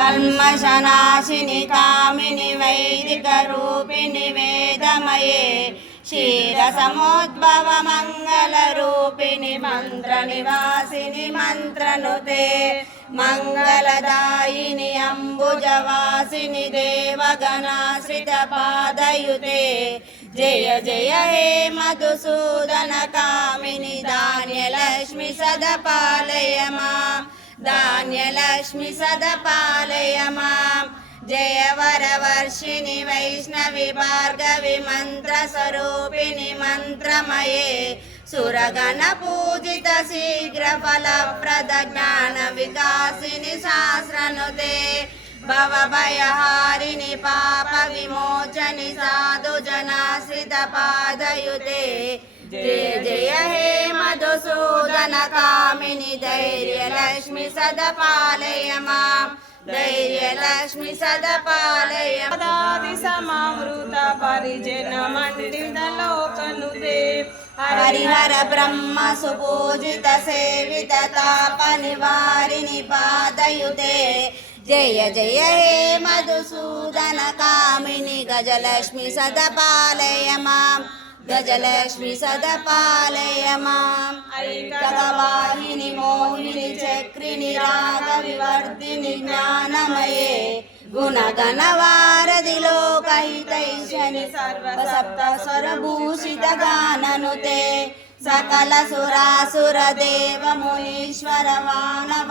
కల్మషనాశిని కామిని వైదిక రూపిణి వేదమయే క్షీరసముద్భవ మంగళ రూపిణి మంత్ర నివాసిని మంత్రనుతే మంగళదాయిని అంబుజవాసిని దేవగణాశ్రిత పాదయుతే జయ జయ హే మధుసూదన కామిని ధాన్యలక్ష్మి సద పాలయమా धान्यलक्ष्मि सदपालय माँ जयवरवर्षिणि वैष्णवि भार्गवि मन्त्रस्वरूपिणि मन्त्रमये। सुरगणपूजितशीघ्रफलप्रदज्ञानविकासिनि सहस्रनुते भवभयहारिणि पापविमोचनि साधुजनाश्रितपादयुते। जय जय हे శాస్త్రనుతే భవ భయహారిణి పాప విమోచని సాధు జనాశ్రిత పాదయుతే జయ జయ హే మధుసూదన కామిని ధైర్య లక్ష్మి సదపాలయ మాం ధైర్య లక్ష్మి సదపాలయ పదాది సమావృత పరిజన మండిత లోకనుదే హరిహర బ్రహ్మ సుపూజిత సేవిత తాప నివారిణి పాదయుతే జయ జయ హే మధుసూదన కామిని గజలక్ష్మి సదపాలయ మాం గజలక్ష్మి సదపాలయ మాం ఐకవాహిని మోహిని చక్రిని రాగ వివర్ధిని జ్ఞానమయే గుణగణ వారధి లోకహితైషని సర్వ సప్త స్వరభూషిత గాననుతే సకల సురాసుర దేవ మునీశ్వర వానవ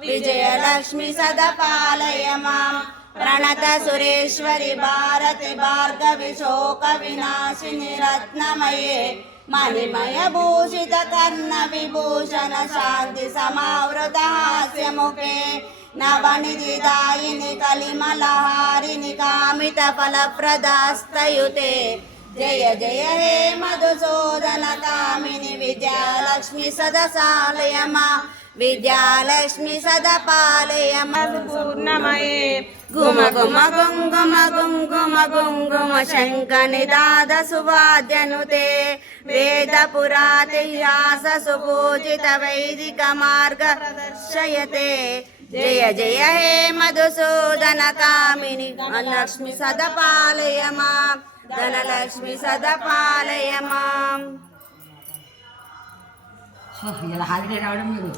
దాయిని జ్ఞాన వికాసిని గానమయే అనుదినమర్చిత కుంకుమ దూసర భూషిత వాసిత వాద్యనుతే కనక ధ్వరాస్తుతి వందిత శంకర దేశిక మాన్యపదే జయ జయ హే మధుసూదన కామిని విజయలక్ష్మి సదపాలయ మాం. విజయలక్ష్మి సదపాలయ మాం ప్రణత సురేశ్వరి భారతి భార్గవి శోక వినాశిని రత్నమయే. మణిమయ భూషిత కర్ణ జయ జయ హే మధుసూదన కామిని విద్యాలక్ష్మి సదసాలయ మా విద్యాలక్ష్మి సదపాలయ మా పూర్ణమయే గుమ గుమ గుంగుమ గుంగుమ గుంగుమ శంకని దాద సువాద్యనుతే వేద పురాతిహాస సుపూజిత వైదిక మార్గ ప్రదర్శయతే. జయ జయ హే మధుసూదన కామిని లక్ష్మి సదపాలయ మాం ధనలక్ష్మి సదపాలయ మాం. ఇలా హాలిడే రావడం మీరు